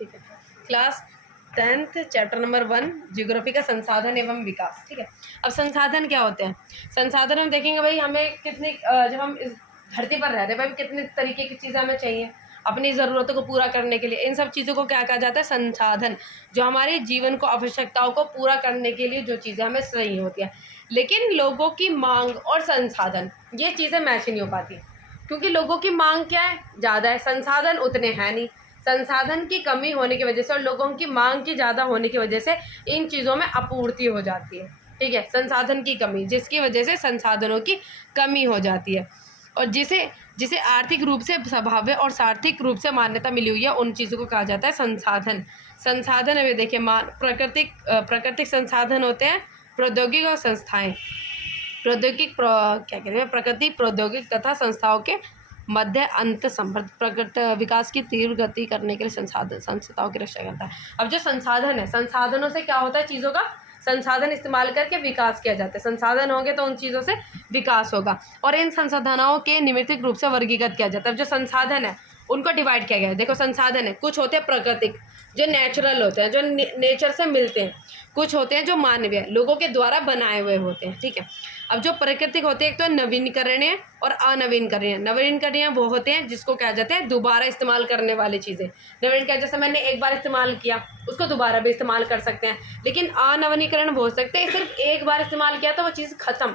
ठीक है। Class 10th chapter number 1 geography का संसाधन एवं विकास। ठीक है। अब संसाधन क्या होते हैं? संसाधन हम देखेंगे भाई, हमें कितनी जब हम इस धरती पर रह रहे हैं भाई, कितने तरीके की चीज़ें हमें चाहिए अपनी ज़रूरतों को पूरा करने के लिए। इन सब चीज़ों को क्या कहा जाता है? संसाधन। जो हमारे जीवन को, आवश्यकताओं को पूरा करने के लिए जो चीज़ें हमें चाहिए होती है। लेकिन लोगों की मांग और संसाधन, ये चीज़ें मैच नहीं हो पाती, क्योंकि लोगों की मांग क्या है? ज़्यादा है, संसाधन उतने हैं नहीं। संसाधन की कमी होने की वजह से और लोगों की मांग की ज़्यादा होने की वजह से इन चीज़ों में आपूर्ति हो जाती है। ठीक है, संसाधन की कमी, जिसकी वजह से संसाधनों की कमी हो जाती है। और जिसे जिसे आर्थिक रूप से संभाव्य और सार्थिक रूप से मान्यता मिली हुई है, उन चीज़ों को कहा जाता है संसाधन। संसाधन अभी देखिए, प्राकृतिक संसाधन होते हैं, प्रौद्योगिक और संस्थाएं। क्या कहते हैं? प्रकृति, प्रौद्योगिक तथा संस्थाओं के मध्य अंत संपर्क प्रकृति विकास की तीव्र गति करने के लिए संस्थाओं की रक्षा करता है। अब जो संसाधन है, संसाधनों से क्या होता है? चीज़ों का संसाधन इस्तेमाल करके विकास किया जाता है। संसाधन होंगे तो उन चीज़ों से विकास होगा, और इन संसाधनों के निम्नलिखित रूप से वर्गीकृत किया जाता है। अब जो संसाधन है उनको डिवाइड किया गया है। देखो, संसाधन है, कुछ होते हैं प्राकृतिक, जो नेचुरल होते हैं, जो नेचर से मिलते हैं। कुछ होते हैं जो मानवीय, लोगों के द्वारा बनाए हुए होते हैं। ठीक है। अब जो प्राकृतिक होते हैं, एक तो नवीनीकरणीय और अनवीनकरणीय। नवीनीकरणीय वो होते हैं जिसको क्या जाते हैं? दोबारा इस्तेमाल करने वाली चीज़ें। नवीनीकरण जैसे मैंने एक बार इस्तेमाल किया, उसको दोबारा भी इस्तेमाल कर सकते हैं। लेकिन अनवीनीकरण वो हो सकते हैं सिर्फ एक बार इस्तेमाल किया तो वो चीज़ खत्म,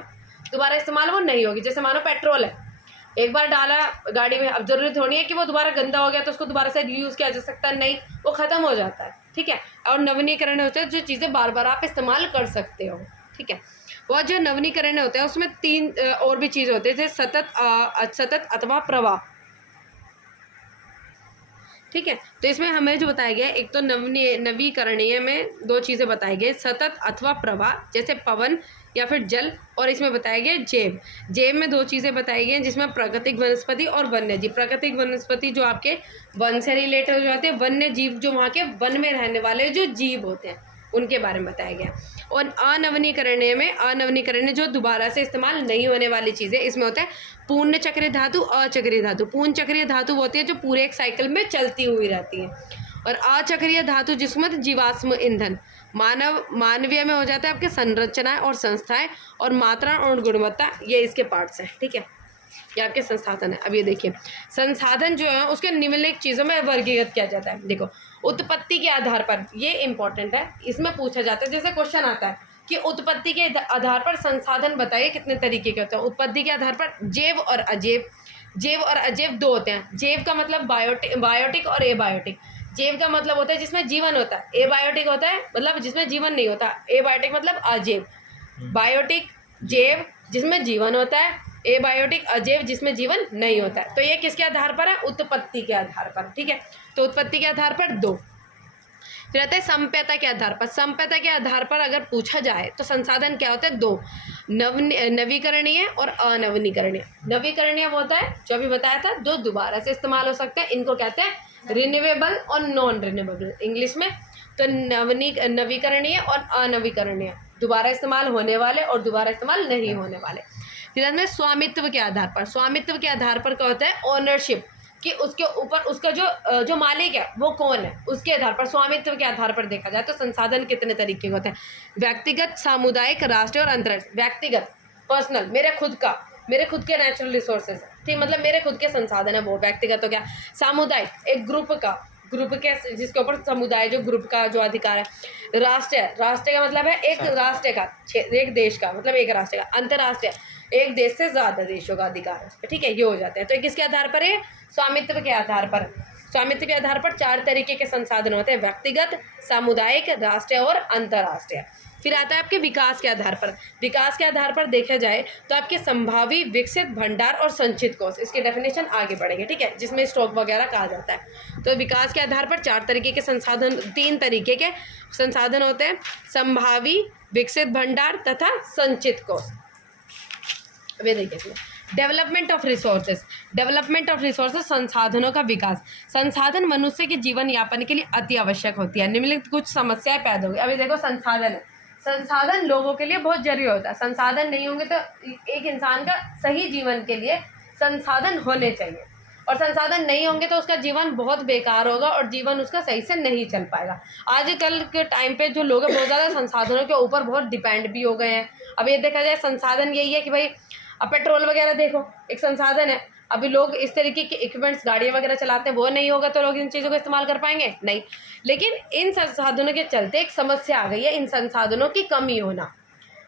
दोबारा इस्तेमाल वो नहीं होगी। जैसे मानो पेट्रोल है, एक बार डाला गाड़ी में, अब जरूरी थोड़ी है कि वो दोबारा गंदा हो गया तो उसको दोबारा से यूज़ किया जा सकता है, नहीं, वो ख़त्म हो जाता है। ठीक है। और नवीनीकरण होता है जो चीज़ें बार बार आप इस्तेमाल कर सकते हो। ठीक है। और जो नवीनीकरण होता है उसमें तीन और भी चीज़ होते हैं, जैसे सतत अथवा प्रवाह। ठीक है। तो इसमें हमें जो बताया गया है, एक तो नवीकरणीय में दो चीज़ें बताई गई, सतत अथवा प्रवाह, जैसे पवन या फिर जल। और इसमें बताया गया जैव। जैव में दो चीज़ें बताई गई हैं, जिसमें प्राकृतिक वनस्पति और वन्य जीव। प्राकृतिक वनस्पति जो आपके वन से रिलेटेड हो जाते हैं, वन्य जीव जो वहाँ के वन में रहने वाले जो जीव होते हैं उनके बारे में बताया गया। और अनवनीकरणीय जो दोबारा से इस्तेमाल नहीं होने वाली चीज़ें, इसमें होता है पूर्ण चक्रीय धातु, अचक्रीय धातु। पूर्ण चक्रीय धातु होती है जो पूरे एक साइकिल में चलती हुई रहती है, और अचक्रीय धातु जिसमें जीवाश्म ईंधन। मानवीय में हो जाता है आपके संरचनाएं और संस्थाएं, और मात्रा और गुणवत्ता, ये इसके पार्ट्स हैं। ठीक है, ये आपके संसाधन है। अब ये देखिए, संसाधन जो है उसके निम्नलिखित चीज़ों में वर्गीकृत किया जाता है। देखो, उत्पत्ति के आधार पर, ये इंपॉर्टेंट है, इसमें पूछा जाता है, जैसे क्वेश्चन आता है कि उत्पत्ति के आधार पर संसाधन बताइए कितने तरीके के होते हैं। उत्पत्ति के आधार पर जैव और अजैव। जैव और अजैव दो होते हैं। जैव का मतलब बायोटिक और एबायोटिक। जैव का मतलब होता है जिसमें जीवन होता है, एबायोटिक होता है मतलब जिसमें जीवन नहीं होता, एबायोटिक मतलब अजैव। बायोटिक जैव जिसमें जीवन होता है, एबायोटिक अजैव जिसमें जीवन नहीं होता है। तो ये किसके आधार पर है? उत्पत्ति के आधार पर। ठीक है। तो उत्पत्ति के आधार पर दो। फिर आता है संप्यता के आधार पर। संप्यता के आधार पर अगर पूछा जाए तो संसाधन क्या होता है? दो, नवीकरणीय और अनवीकरणीय। नवीकरणीय वो होता है जो अभी बताया था, दो दोबारा से इस्तेमाल हो सकते हैं, इनको कहते हैं रिन्यूएबल और नॉन रिन्यूएबल इंग्लिश में। तो नवीकरणीय और अनवीकरणीय, दोबारा इस्तेमाल होने वाले और दोबारा इस्तेमाल नहीं होने वाले। फिर में स्वामित्व के आधार पर। स्वामित्व के आधार पर क्या होता है? ओनरशिप, कि उसके ऊपर उसका जो मालिक है वो कौन है, उसके आधार पर, स्वामित्व के आधार पर देखा जाए तो संसाधन कितने तरीके के होते हैं? व्यक्तिगत, सामुदायिक, राष्ट्रीय और अंतर्राष्ट्रीय। व्यक्तिगत, पर्सनल, मेरे खुद के नेचुरल रिसोर्सेज, ठीक, मतलब मेरे खुद के संसाधन है, वो व्यक्तिगत हो गया। सामुदायिक, एक ग्रुप के जिसके ऊपर समुदाय, जो ग्रुप का जो अधिकार है। राष्ट्रीय का मतलब है एक राष्ट्र का, एक देश का, मतलब एक राष्ट्र का। अंतर्राष्ट्रीय, एक देश से ज़्यादा देशों का अधिकार है। ठीक है, ये हो जाते हैं। तो किसके आधार पर है? स्वामित्व के आधार पर। स्वामित्व के आधार पर चार तरीके के संसाधन होते हैं: व्यक्तिगत, सामुदायिक, राष्ट्रीय और अंतर्राष्ट्रीय। फिर आता है आपके विकास के आधार पर। विकास के आधार पर देखा जाए तो आपके संभावी, विकसित, भंडार और संचित कोष, इसके डेफिनेशन आगे बढ़ेंगे। ठीक है, जिसमें स्टॉक वगैरह कहा जाता है। तो विकास के आधार पर चार तरीके के संसाधन, तीन तरीके के संसाधन होते हैं: संभावी, विकसित, भंडार तथा संचित कोष। अब ये देखिए, डेवलपमेंट ऑफ रिसोर्सेज, संसाधनों का विकास। संसाधन मनुष्य के जीवन यापन के लिए अति आवश्यक होती है। निम्नलिखित कुछ समस्याएं पैदा होगी। अभी देखो, संसाधन है, संसाधन लोगों के लिए बहुत जरूरी होता है। संसाधन नहीं होंगे तो एक इंसान का सही जीवन के लिए संसाधन होने चाहिए। और संसाधन नहीं होंगे तो उसका जीवन बहुत बेकार होगा और जीवन उसका सही से नहीं चल पाएगा। आजकल के टाइम पे जो लोग हैं बहुत ज़्यादा संसाधनों के ऊपर बहुत डिपेंड भी हो गए हैं। अब ये देखा जाए संसाधन यही है कि भाई अब पेट्रोल वगैरह देखो एक संसाधन है। अभी लोग इस तरीके के इक्विपमेंट्स गाड़ियाँ वगैरह चलाते हैं, वो नहीं होगा तो लोग इन चीज़ों को इस्तेमाल कर पाएंगे नहीं। लेकिन इन संसाधनों के चलते एक समस्या आ गई है, इन संसाधनों की कमी होना।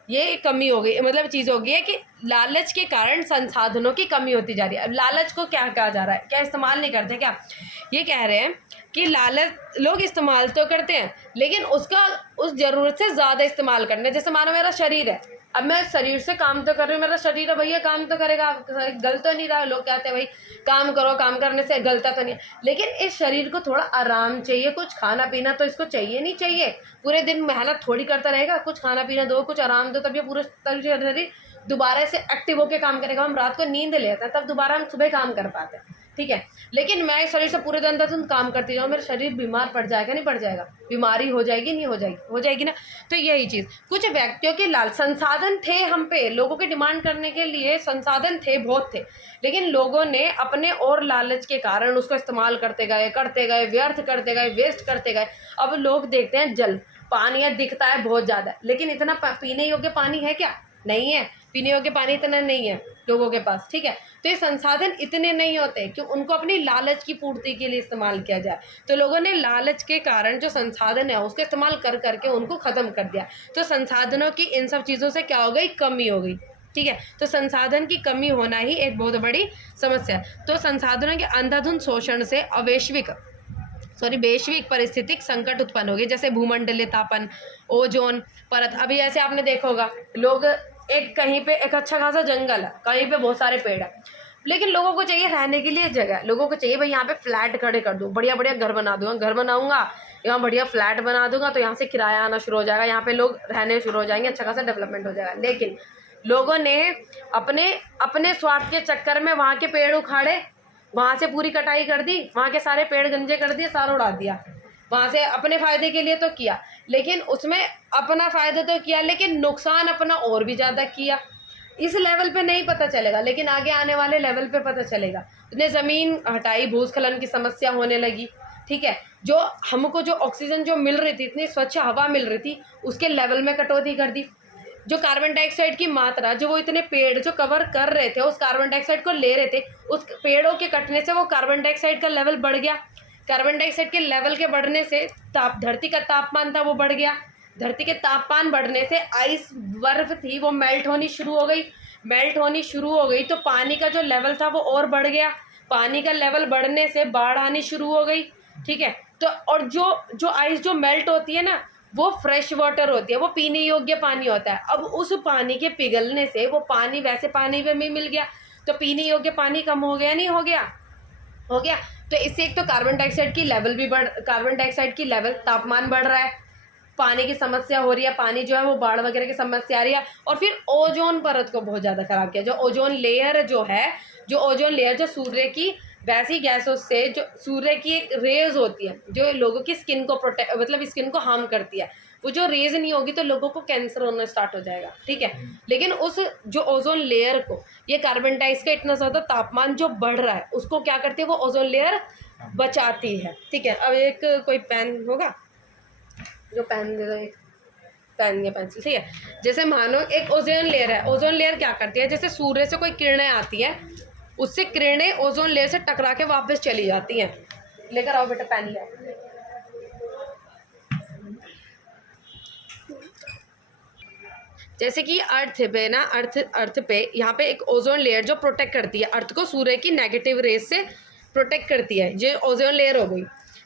ये एक कमी हो गई, मतलब चीज़ हो गई है कि लालच के कारण संसाधनों की कमी होती जा रही है। अब लालच को क्या कहा जा रहा है, क्या इस्तेमाल नहीं करते क्या? ये कह रहे हैं कि लालच लोग इस्तेमाल तो करते हैं लेकिन उसका उस ज़रूरत से ज़्यादा इस्तेमाल करने। जैसे मानो मेरा शरीर है, अब मैं शरीर से काम तो कर रही हूँ, मेरा शरीर है भैया काम तो करेगा, गल तो नहीं रहा। लोग कहते हैं भाई काम करो, काम करने से गलता तो नहीं है, लेकिन इस शरीर को थोड़ा आराम चाहिए, कुछ खाना पीना तो इसको चाहिए नहीं चाहिए। पूरे दिन मेहनत थोड़ी करता रहेगा, कुछ खाना पीना दो, कुछ आराम दो, तब ये पूरा शरीर दोबारा से एक्टिव होकर काम करेगा। हम रात को नींद लेते हैं तब दोबारा हम सुबह काम कर पाते हैं, ठीक है। लेकिन मैं इस शरीर से पूरे दिन तक काम करती जाऊँ, मेरा शरीर बीमार पड़ जाएगा नहीं पड़ जाएगा? बीमारी हो जाएगी नहीं हो जाएगी? हो जाएगी ना। तो यही चीज़ कुछ व्यक्तियों के लाल संसाधन थे, हम पे लोगों की डिमांड करने के लिए संसाधन थे, बहुत थे, लेकिन लोगों ने अपने और लालच के कारण उसको इस्तेमाल करते गए, व्यर्थ करते गए, वेस्ट करते गए। अब लोग देखते हैं जल पानी है, दिखता है बहुत ज़्यादा, लेकिन इतना पीने योग्य पानी है क्या? नहीं है, पीने योग्य पानी इतना नहीं है लोगों के पास, ठीक है। तो ये संसाधन इतने नहीं होते कि उनको अपनी लालच की पूर्ति के लिए इस्तेमाल किया जाए। तो लोगों ने लालच के कारण जो संसाधन है उसका इस्तेमाल कर करके उनको ख़त्म कर दिया। तो संसाधनों की इन सब चीज़ों से क्या हो गई? कमी हो गई, ठीक है। तो संसाधन की कमी होना ही एक बहुत बड़ी समस्या है। तो संसाधनों के अंधाधुंध शोषण से वैश्विक परिस्थितिक संकट उत्पन्न हो गई, जैसे भूमंडलीय तापन, ओजोन परत। अभी ऐसे आपने देखा होगा, लोग एक कहीं पे एक अच्छा खासा जंगल है, कहीं पे बहुत सारे पेड़ है, लेकिन लोगों को चाहिए रहने के लिए जगह। लोगों को चाहिए भाई यहाँ पे फ्लैट खड़े कर दूँ, बढ़िया बढ़िया घर बना दूँगा, घर बनाऊंगा यहाँ बढ़िया फ्लैट बना दूंगा तो यहाँ से किराया आना शुरू हो जाएगा, यहाँ पे लोग रहने शुरू हो जाएंगे, अच्छा खासा डेवलपमेंट हो जाएगा। लेकिन लोगों ने अपने स्वार्थ के चक्कर में वहाँ के पेड़ उखाड़े, वहाँ से पूरी कटाई कर दी, वहाँ के सारे पेड़ गंजे कर दिए, सारा उड़ा दिया। वहाँ से अपने फ़ायदे के लिए तो किया, लेकिन उसमें अपना फ़ायदा तो किया, लेकिन नुकसान अपना और भी ज़्यादा किया। इस लेवल पे नहीं पता चलेगा, लेकिन आगे आने वाले लेवल पे पता चलेगा। उसने ज़मीन हटाई, भूस्खलन की समस्या होने लगी, ठीक है। जो हमको जो ऑक्सीजन जो मिल रही थी, इतनी स्वच्छ हवा मिल रही थी, उसके लेवल में कटौती कर दी। जो कार्बन डाइऑक्साइड की मात्रा जो वो इतने पेड़ जो कवर कर रहे थे, उस कार्बन डाइऑक्साइड को ले रहे थे, उस पेड़ों के कटने से वो कार्बन डाइऑक्साइड का लेवल बढ़ गया। कार्बन डाइऑक्साइड के लेवल के बढ़ने से धरती का तापमान था वो बढ़ गया। धरती के तापमान बढ़ने से आइस बर्फ थी वो मेल्ट होनी शुरू हो गई तो पानी का जो लेवल था वो और बढ़ गया। पानी का लेवल बढ़ने से बाढ़ आनी शुरू हो गई, ठीक है। तो और जो आइस जो मेल्ट होती है ना, वो फ्रेश वाटर होती है, वो पीने योग्य पानी होता है। अब उस पानी के पिघलने से वो पानी वैसे पानी में भी मिल गया, तो पीने योग्य पानी कम हो गया, नहीं हो गया? हो गया। तो इससे एक तो कार्बन डाइऑक्साइड की लेवल तापमान बढ़ रहा है, पानी की समस्या हो रही है, पानी जो है वो बाढ़ वगैरह की समस्या आ रही है। और फिर ओजोन परत को बहुत ज़्यादा ख़राब किया। जो ओजोन लेयर जो सूर्य की वैसी गैसों से, जो सूर्य की एक रेज होती है जो लोगों की स्किन को स्किन को हार्म करती है, वो जो रेज नहीं होगी तो लोगों को कैंसर होना स्टार्ट हो जाएगा, ठीक है। लेकिन उस जो ओजोन लेयर को ये कार्बन डाइऑक्साइड का इतना ज़्यादा तापमान जो बढ़ रहा है उसको क्या करती है, वो ओजोन लेयर बचाती है, ठीक है। अब एक कोई पेन होगा जो पेन दे दो, एक पेन या पेंसिल, ठीक है। जैसे मानो एक ओजोन लेयर है, ओजोन लेयर क्या करती है, जैसे सूर्य से कोई किरणें आती है, उससे किरणें ओजोन लेयर से टकरा के वापस चली जाती हैं। लेकर आओ बेटा पेन ले। जैसे कि अर्थ पे यहाँ पे एक ओजोन लेयर जो प्रोटेक्ट करती है अर्थ को सूर्य की नेगेटिव रेज से प्रोटेक्ट करती है। ये ओजोन लेयर हो गई,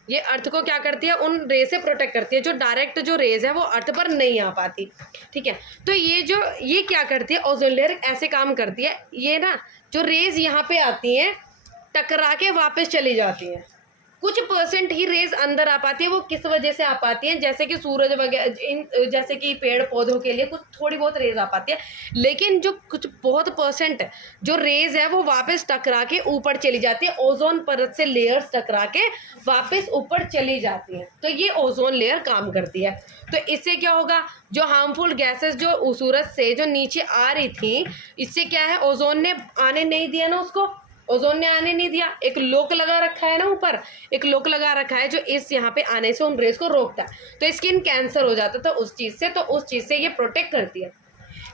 ये अर्थ को क्या करती है, उन रेज से प्रोटेक्ट करती है। जो डायरेक्ट जो रेज है वो अर्थ पर नहीं आ पाती, ठीक है। तो ये क्या करती है, ओजोन लेयर ऐसे काम करती है। ये ना जो रेज यहाँ पे आती हैं टकरा के वापस चली जाती हैं, कुछ परसेंट ही रेज अंदर आ पाती है। वो किस वजह से आ पाती हैं, जैसे कि सूरज वगैरह, जैसे कि पेड़ पौधों के लिए कुछ थोड़ी बहुत रेज आ पाती है, लेकिन जो कुछ बहुत परसेंट जो रेज है वो वापस टकरा के ऊपर चली जाती है, ओजोन परत से लेयर्स टकरा के वापस ऊपर चली जाती हैं। तो ये ओजोन लेयर काम करती है। तो इससे क्या होगा, जो हार्मफुल गैसेस जो सूरज से जो नीचे आ रही थी, इससे क्या है, ओजोन ने आने नहीं दिया ना उसको, ओजोन ने आने नहीं दिया। एक लोक लगा रखा है ना ऊपर, एक लोक लगा रखा है जो इस यहाँ पे आने से उन रेस को रोकता है। तो स्किन कैंसर हो जाता था उस चीज़ से, तो उस चीज़ से ये प्रोटेक्ट करती है।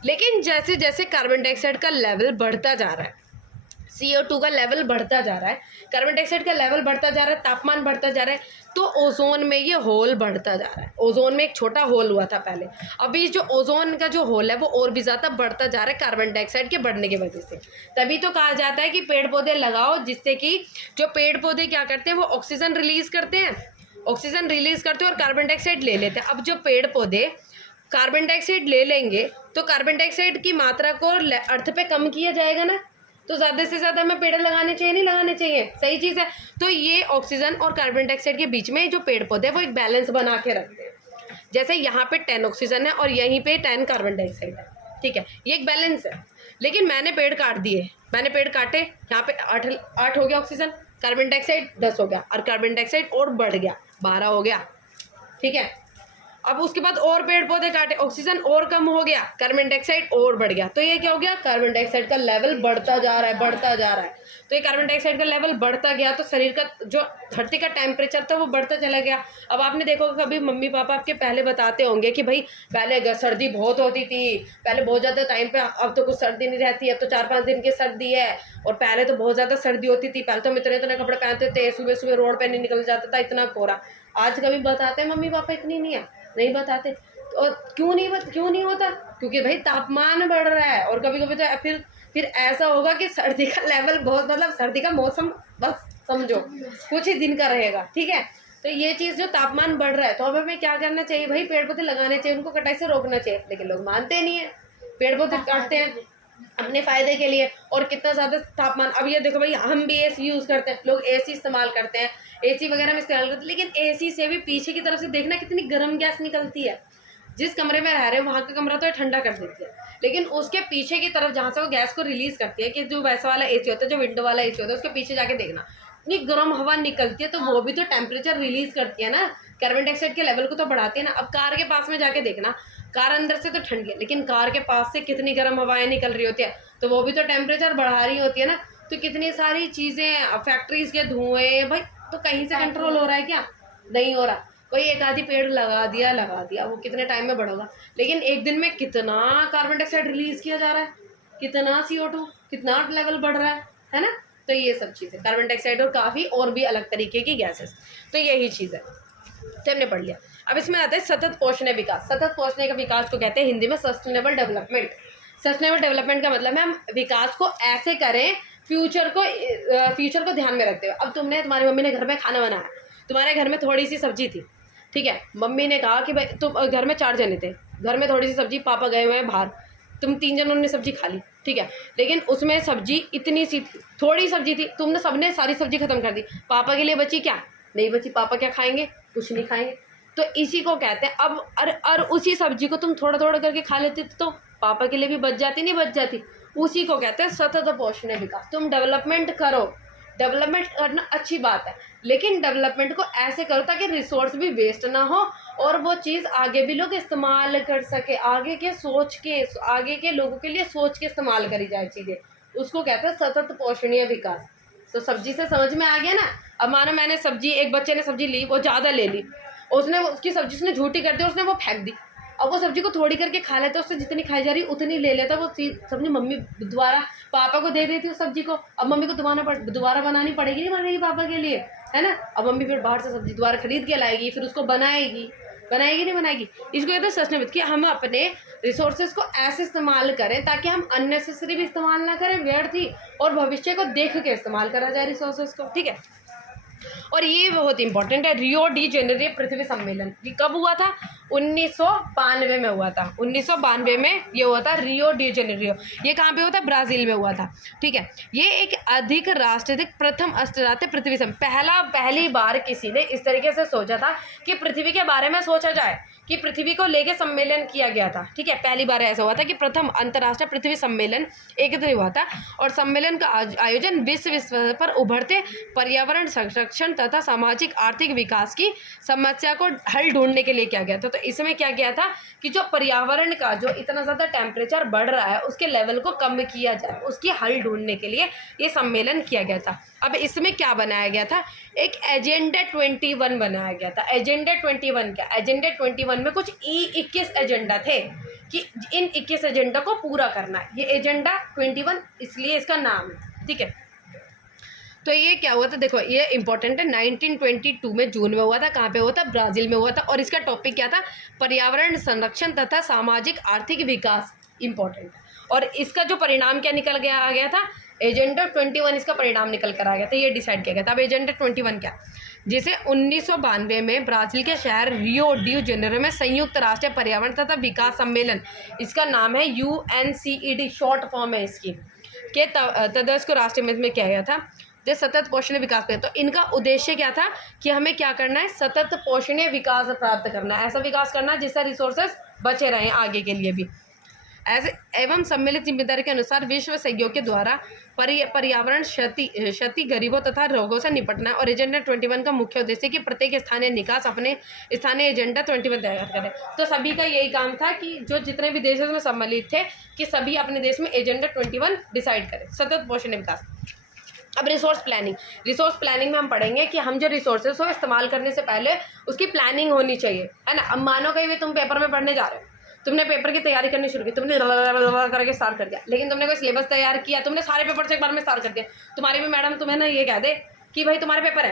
लेकिन जैसे जैसे कार्बन डाइऑक्साइड का लेवल बढ़ता जा रहा है, CO2 का लेवल बढ़ता जा रहा है, कार्बन डाइऑक्साइड का लेवल बढ़ता जा रहा है, तापमान बढ़ता जा रहा है, तो ओजोन में ये होल बढ़ता जा रहा है। ओजोन में एक छोटा होल हुआ था पहले, अभी जो ओजोन का जो होल है वो और भी ज़्यादा बढ़ता जा रहा है कार्बन डाइऑक्साइड के बढ़ने की वजह से। तभी तो कहा जाता है कि पेड़ पौधे लगाओ, जिससे कि जो पेड़ पौधे क्या करते हैं वो ऑक्सीजन रिलीज करते हैं, ऑक्सीजन रिलीज करते हैं और कार्बन डाइऑक्साइड ले लेते हैं। अब जो पेड़ पौधे कार्बन डाइऑक्साइड ले लेंगे तो कार्बन डाइऑक्साइड की मात्रा को अर्थ पे कम किया जाएगा ना, तो ज़्यादा से ज़्यादा हमें पेड़ लगाने चाहिए, नहीं लगाने चाहिए, सही चीज़ है। तो ये ऑक्सीजन और कार्बन डाइऑक्साइड के बीच में जो पेड़ पौधे हैं वो एक बैलेंस बना के रखते हैं। जैसे यहाँ पे 10 ऑक्सीजन है और यहीं पे 10 कार्बन डाइऑक्साइड है, ठीक है, ये एक बैलेंस है। लेकिन मैंने पेड़ काट दिए, मैंने पेड़ काटे, यहाँ पे 8 हो गया ऑक्सीजन, कार्बन डाइऑक्साइड 10 हो गया, और कार्बन डाइऑक्साइड और बढ़ गया, 12 हो गया, ठीक है। अब उसके बाद और पेड़ पौधे काटे, ऑक्सीजन और कम हो गया, कार्बन डाइऑक्साइड और बढ़ गया, तो ये क्या हो गया, कार्बन डाइऑक्साइड का लेवल बढ़ता जा रहा है, बढ़ता जा रहा है। तो ये कार्बन डाइऑक्साइड का लेवल बढ़ता गया तो शरीर का जो धरती का टेम्परेचर था वो बढ़ता चला गया। अब आपने देखो कभी मम्मी पापा आपके पहले बताते होंगे कि भाई पहले सर्दी बहुत होती थी, पहले बहुत ज़्यादा टाइम पे, अब तो कुछ सर्दी नहीं रहती, अब तो 4-5 दिन की सर्दी है, और पहले तो बहुत ज़्यादा सर्दी होती थी, पहले तो हम इतने इतने कपड़े पहनते थे, सुबह सुबह रोड पर नहीं निकल जाता था, इतना कोहरा। आज कभी बताते हैं मम्मी पापा? इतनी नहीं है, नहीं बताते। और क्यों नहीं होता? क्योंकि भाई तापमान बढ़ रहा है, और कभी कभी तो फिर ऐसा होगा कि सर्दी का लेवल बहुत, मतलब सर्दी का मौसम बस समझो कुछ ही दिन का रहेगा, ठीक है। तो ये चीज़ जो तापमान बढ़ रहा है, तो अब हमें क्या करना चाहिए भाई, पेड़ पौधे लगाने चाहिए, उनको कटाई से रोकना चाहिए। लेकिन लोग मानते नहीं है, पेड़ पौधे काटते हैं अपने फायदे के लिए, और कितना ज़्यादा तापमान। अब ये देखो भाई, हम भी AC यूज़ करते हैं, लोग AC इस्तेमाल करते हैं, AC वगैरह में इस्तेमाल करते हैं, लेकिन AC से भी पीछे की तरफ से देखना कितनी गर्म गैस निकलती है। जिस कमरे में रह रहे हैं वहाँ का कमरा तो ठंडा कर देती है, लेकिन उसके पीछे की तरफ जहाँ से वो गैस को रिलीज़ करती है, कि जो वैसा वाला AC होता है, जो विंडो वाला AC होता है, उसके पीछे जाके देखना इतनी गर्म हवा निकलती है, तो वो भी तो टेम्परेचर रिलीज करती है ना, कार्बन डाइऑक्साइड के लेवल को तो बढ़ाती है ना। अब कार के पास में जाके देखना, कार अंदर से तो ठंडी है, लेकिन कार के पास से कितनी गर्म हवाएं निकल रही होती है, तो वो भी तो टेम्परेचर बढ़ा रही होती है ना। तो कितनी सारी चीज़ें, फैक्ट्रीज के धुएं, भाई तो कहीं से कंट्रोल हो रहा है क्या? नहीं हो रहा। कोई एक आधी पेड़ लगा दिया, वो कितने टाइम में बढ़ेगा, लेकिन एक दिन में कितना कार्बन डाइऑक्साइड रिलीज किया जा रहा है, कितना CO2, कितना लेवल बढ़ रहा है ना। तो ये सब चीज़ें, कार्बन डाइऑक्साइड और काफ़ी और भी अलग तरीके की गैसेस, तो यही चीज़ है, तो हमने पढ़ लिया। अब इसमें आता है सतत पोषणीय विकास। सतत पोषणीय का विकास को कहते हैं हिंदी में सस्टेनेबल डेवलपमेंट। सस्टेनेबल डेवलपमेंट का मतलब है हम विकास को ऐसे करें, फ्यूचर को ध्यान में रखते हुए। अब तुम्हारी मम्मी ने घर में खाना बनाया, तुम्हारे घर में थोड़ी सी सब्जी थी, ठीक है, मम्मी ने कहा कि भाई तुम घर में 4 जने थे, घर में थोड़ी सी सब्जी, पापा गए हुए हैं बाहर, तुम 3 जनों ने सब्जी खा ली, ठीक है, लेकिन उसमें सब्जी इतनी सी थी, थोड़ी सब्जी थी, तुमने सबने सारी सब्जी खत्म कर दी, पापा के लिए बची क्या? नहीं बची। पापा क्या खाएंगे? कुछ नहीं खाएंगे। तो इसी को कहते हैं, अब और उसी सब्जी को तुम थोड़ा थोड़ा करके खा लेते तो पापा के लिए भी बच जाती, नहीं बच जाती। उसी को कहते हैं सतत पोषणीय विकास। तुम डेवलपमेंट करो, डेवलपमेंट करना अच्छी बात है, लेकिन डेवलपमेंट को ऐसे करो ताकि रिसोर्स भी वेस्ट ना हो और वो चीज़ आगे भी लोग इस्तेमाल कर सके, आगे के लोगों के लिए सोच के इस्तेमाल करी जाए चीज़ें, उसको कहते हैं सतत पोषणीय विकास। तो सब्जी से समझ में आ गया ना। अब मानो मैंने सब्जी, एक बच्चे ने सब्जी ली, वो ज़्यादा ले ली, उसकी सब्जी उसने झूठी कर दी, उसने वो फेंक दी। अब वो सब्जी को थोड़ी करके खा लेता, उससे जितनी खाई जा रही उतनी ले लेता, वो सब्जी मम्मी दोबारा पापा को दे देती उस सब्जी को। अब मम्मी को दोबारा बनानी पड़ेगी, नहीं बनेगी पापा के लिए, है ना। अब मम्मी फिर बाहर से सब्जी दोबारा खरीद के लाएगी, फिर उसको बनाएगी नहीं बनाएगी। इसको कहते हैं सस्टेनेबल, कि हम अपने रिसोर्सेज को ऐसे इस्तेमाल करें ताकि हम अननेसेसरी भी इस्तेमाल ना करें, व्यर्थ ही, और भविष्य को देख के इस्तेमाल करा जाए रिसोर्सेज को, ठीक है। और ये बहुत इंपॉर्टेंट है, रियो डी जेनेरियो पृथ्वी सम्मेलन, ये कब हुआ था? 1992 में हुआ था। 1992 में ये हुआ था रियो डी जेनेरियो। ये कहाँ पे हुआ था? ब्राज़ील में हुआ था, ठीक है। ये एक अधिक राष्ट्रीय प्रथम अंतर्राष्ट्रीय पृथ्वी सम्मेलन, पहली बार किसी ने इस तरीके से सोचा था कि पृथ्वी के बारे में सोचा जाए कि पृथ्वी को लेके सम्मेलन किया गया था, ठीक है। पहली बार ऐसा हुआ था कि प्रथम अंतर्राष्ट्रीय पृथ्वी सम्मेलन एकत्रित हुआ था और सम्मेलन का आयोजन विश्व स्तर पर उभरते पर्यावरण संरक्षण तथा सामाजिक आर्थिक विकास की समस्या को हल ढूंढने के लिए किया गया था। तो इसमें क्या किया था कि जो पर्यावरण का जो इतना ज़्यादा टेम्परेचर बढ़ रहा है उसके लेवल को कम किया जाए, उसकी हल ढूंढने के लिए ये सम्मेलन किया गया था। अब इसमें क्या बनाया गया था, एक एजेंडा 21 बनाया गया था। एजेंडा 21 क्या, एजेंडा 21 में कुछ 21 एजेंडा थे कि इन 21 एजेंडा को पूरा करना है। ये एजेंडा 21 इसलिए इसका नाम है, ठीक है। तो ये क्या हुआ था, देखो ये इंपॉर्टेंट है, 1922 में जून में हुआ था। कहाँ पे हुआ था, ब्राज़ील में हुआ था। और इसका टॉपिक क्या था, पर्यावरण संरक्षण तथा सामाजिक आर्थिक विकास, इंपॉर्टेंट। और इसका जो परिणाम क्या निकल गया आ गया था, एजेंडा 21 इसका परिणाम निकल कर आ गया था, ये डिसाइड किया गया था। अब एजेंडा 21 क्या, जिसे 1992 में ब्राज़ील के शहर रियो डी जेनेरो में संयुक्त राष्ट्र पर्यावरण तथा विकास सम्मेलन, इसका नाम है UNCED, शॉर्ट फॉर्म है इसकी, के तदर्स को राष्ट्रीय में किया गया था, जो सतत पोषणीय विकास पे। तो इनका उद्देश्य क्या था कि हमें क्या करना है, सतत पोषणीय विकास प्राप्त करना है, ऐसा विकास करना है जिससे रिसोर्सेज बचे रहें आगे के लिए भी। ऐसे एवं सम्मिलित जिम्मेदारी के अनुसार विश्व सहयोग के द्वारा पर्यावरण क्षति गरीबों तथा रोगों से निपटना है। और एजेंडा 21 का मुख्य उद्देश्य कि प्रत्येक स्थानीय निकास अपने स्थानीय एजेंडा 21 तैयार करें। तो सभी का यही काम था कि जो जितने भी देशों में सम्मिलित थे कि सभी अपने देश में एजेंडा 21 डिसाइड करें, सतत पोषणीय विकास। अब रिसोर्स प्लानिंग में हम पढ़ेंगे कि हम जो रिसोर्सेज को इस्तेमाल करने से पहले उसकी प्लानिंग होनी चाहिए, है ना। अब मानो कहीं तुम पेपर में पढ़ने जा रहे हो, तुमने पेपर की तैयारी करनी शुरू की, तुमने करके स्टार्ट कर दिया, लेकिन तुमने कोई सिलेबस तैयार किया, तुमने सारे पेपर से एक बार में स्टार्ट कर दिया। तुम्हारी भी मैडम तुम्हें ना ये कह दे कि भाई तुम्हारे पेपर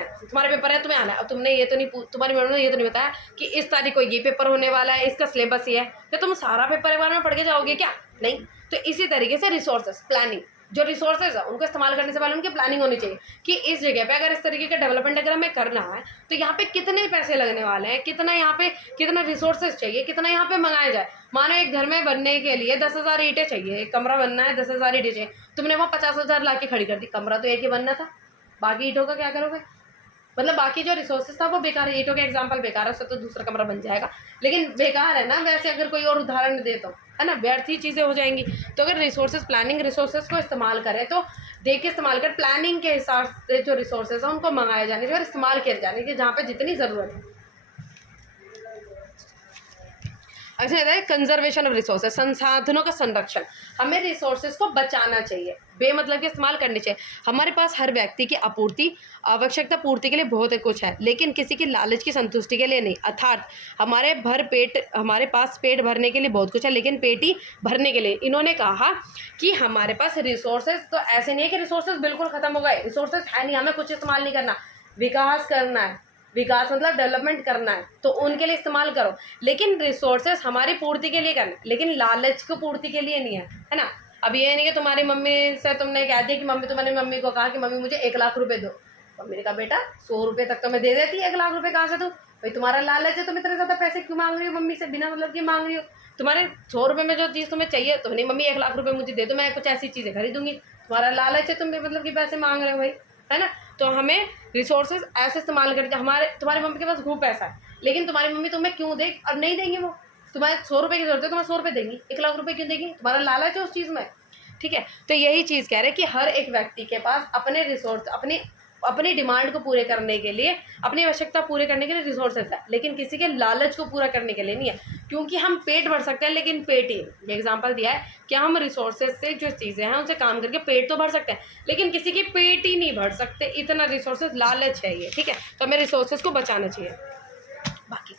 है तुम्हें आना है। अब तुमने ये तो नहीं, तुम्हारी मैडम ने ये तो नहीं बताया कि इस तारीख को ये पेपर होने वाला है, इसका सिलेबस ये है, तो तुम सारा पेपर एक बार में पढ़ के जाओगे क्या, नहीं। तो इसी तरीके से रिसोर्सेज प्लानिंग, जो रिसोर्सेज है उनको इस्तेमाल करने से पहले उनकी प्लानिंग होनी चाहिए कि इस जगह पे अगर इस तरीके का डेवलपमेंट अगर हमें करना है तो यहाँ पे कितने पैसे लगने वाले हैं, कितना यहाँ पे कितना रिसोर्सेज चाहिए, कितना यहाँ पे मंगाया जाए। मानो एक घर में बनने के लिए 10,000 ईंटें चाहिए, एक कमरा बनना है 10,000 ईंटें चाहिए, तुमने वहाँ 50,000 ला के खड़ी कर दी, कमरा तो एक ही बनना था, बाकी ईंटों का क्या करोगे, मतलब बाकी जो रिसोर्सेज था वो बेकार है। ईंटों का एग्जाम्पल बेकार है, उससे तो दूसरा कमरा बन जाएगा, लेकिन बेकार है ना। वैसे अगर कोई और उदाहरण दे तो, है ना, व्यर्थ ही चीज़ें हो जाएंगी। तो अगर रिसोर्सेज को इस्तेमाल करें तो देख के इस्तेमाल कर, प्लानिंग के हिसाब से जो रिसोर्सेज हैं उनको मंगाए जाने चाहिए और इस्तेमाल किए जाने चाहिए जहाँ पे जितनी ज़रूरत है। अच्छा है कंजर्वेशन ऑफ रिसोर्सेज, संसाधनों का संरक्षण। हमें रिसोर्सेज को बचाना चाहिए, बेमतलब के इस्तेमाल करने चाहिए। हमारे पास हर व्यक्ति की आवश्यकता पूर्ति के लिए बहुत कुछ है, लेकिन किसी की लालच की संतुष्टि के लिए नहीं। अर्थात हमारे पास पेट भरने के लिए बहुत कुछ है, लेकिन पेट ही भरने के लिए। इन्होंने कहा कि हमारे पास रिसोर्सेज तो ऐसे नहीं है कि रिसोर्सेज बिल्कुल ख़त्म हो गए, रिसोर्सेज है नहीं, हमें कुछ इस्तेमाल नहीं करना, विकास करना है, विकास मतलब डेवलपमेंट करना है, तो उनके लिए इस्तेमाल करो, लेकिन रिसोर्सेज हमारी पूर्ति के लिए करना, लेकिन लालच को पूर्ति के लिए नहीं है ना। अब ये नहीं कि तुम्हारी मम्मी से तुमने कह दिया कि तुम्हारी मम्मी को कहा कि मम्मी मुझे 1 लाख रुपए दो, मम्मी ने कहा बेटा 100 रुपये तक तो मैं दे देती, 1 लाख रुपए कहाँ से दूँ, भाई तुम्हारा लालच है, तुम इतने ज़्यादा पैसे क्यों मांग रही हो मम्मी से, बिना मतलब की मांग रही हो। तुम्हारे 100 रुपये में जो चीज़ तुम्हें चाहिए तो नहीं, मम्मी 1 लाख रुपये मुझे दे दो, मैं कुछ ऐसी चीज़ें खरीदूंगी, तुम्हारा लालच है, तुम मतलब कि पैसे मांग रहे हो भाई, है ना। तो हमें रिसोर्सेज ऐसे इस्तेमाल करते, तुम्हारे मम्मी के पास खूब पैसा है, लेकिन तुम्हारी मम्मी तुम्हें क्यों दे, अब नहीं देंगे वो, तुम्हारे 100 रुपये की जरूरत है, तुम्हें 100 रुपये देंगी, 1 लाख रुपये क्यों देंगी, तुम्हारा लालच है उस चीज़ में, ठीक है। तो यही चीज़ कह रहे हैं कि हर एक व्यक्ति के पास अपने रिसोर्स, अपनी डिमांड को पूरे करने के लिए, अपनी आवश्यकता पूरे करने के लिए रिसोर्सेज है, लेकिन किसी के लालच को पूरा करने के लिए नहीं है। क्योंकि हम पेट भर सकते हैं, लेकिन पेट ही, एग्जांपल दिया है कि हम रिसोर्सेज से जो चीज़ें हैं उनसे काम करके पेट तो भर सकते हैं, लेकिन किसी के पेट ही नहीं भर सकते, इतना रिसोर्सेज लालच है ये, ठीक है। तो हमें रिसोर्सेज को बचाना चाहिए। बाकी